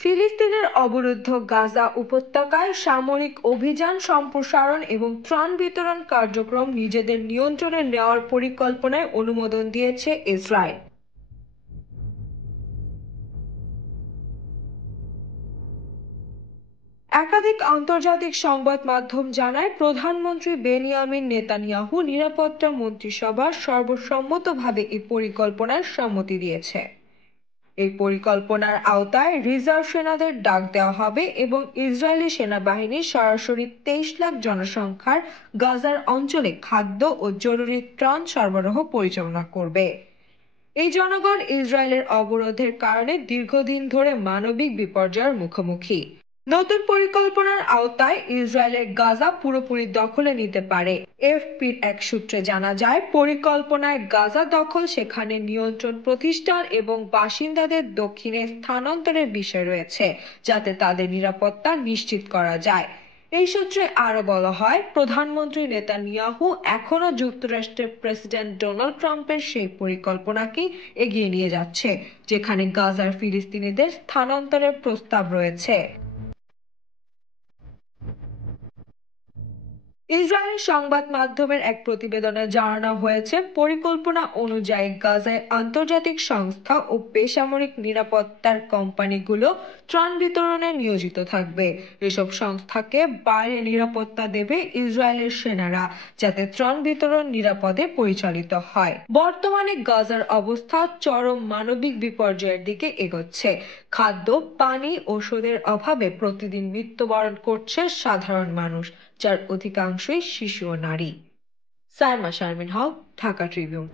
ফিলিস্তিনের অবরুদ্ধ গাজা উপত্যকায় সামরিক অভিযান সম্প্রসারণ এবং ত্রাণ বিতরণ কার্যক্রম নিজেদের নিয়ন্ত্রণে নেওয়ার পরিকল্পনায় অনুমোদন দিয়েছে ইসরায়েল। একাধিক আন্তর্জাতিক সংবাদ মাধ্যম জানায়, প্রধানমন্ত্রী বেনিয়ামিন নেতানিয়াহু নিরাপত্তা মন্ত্রিসভার সর্বসম্মতভাবে এই পরিকল্পনার সম্মতি দিয়েছে। এই পরিকল্পনার আওতায় রিজার্ভ সেনাদের ডাক দেওয়া হবে এবং ইসরায়েলি সেনাবাহিনী সরাসরি 23 লাখ জনসংখ্যার গাজার অঞ্চলে খাদ্য ও জরুরি ত্রাণ সরবরাহ পরিচালনা করবে। এই জনগণ ইসরায়েলের অবরোধের কারণে দীর্ঘদিন ধরে মানবিক বিপর্যয়ের মুখোমুখি। নতুন পরিকল্পনার আওতায় ইসরায়েলের গাজা পুরোপুরি দখলে নিতে পারে। এফপির এক সূত্রে জানা যায়, পরিকল্পনায় গাজা দখল, সেখানে নিয়ন্ত্রণ প্রতিষ্ঠান এবং বাসিন্দাদের দক্ষিণে স্থানান্তরের বিষয় রয়েছে, যাতে তাদের নিরাপত্তা নিশ্চিত করা যায়। এই সূত্রে আরো বলা হয়, প্রধানমন্ত্রী নেতানিয়াহু এখনো যুক্তরাষ্ট্রের প্রেসিডেন্ট ডোনাল্ড ট্রাম্পের সেই পরিকল্পনাকেই এগিয়ে নিয়ে যাচ্ছে, যেখানে গাজার ফিলিস্তিনিদের স্থানান্তরের প্রস্তাব রয়েছে। ইসরায়েলি সংবাদ মাধ্যমের এক প্রতিবেদনে জানানো হয়েছে, পরিকল্পনা অনুযায়ী গাজায় আন্তর্জাতিক সংস্থা ও বেসামরিক নিরাপত্তার কোম্পানিগুলো ত্রাণ বিতরণে নিয়োজিত থাকবে। এসব সংস্থাকে বাইরে নিরাপত্তা দেবে ইসরায়েলের সেনারা, যাতে ত্রাণ বিতরণ নিরাপদে পরিচালিত হয়। বর্তমানে গাজার অবস্থা চরম মানবিক বিপর্যয়ের দিকে এগোচ্ছে। খাদ্য, পানি, ওষুধের অভাবে প্রতিদিন মৃত্যুবরণ করছে সাধারণ মানুষ, যার অধিকাংশই শিশু ও নারী। সাইমা শারমিন হক, ঢাকা ট্রিবিউন।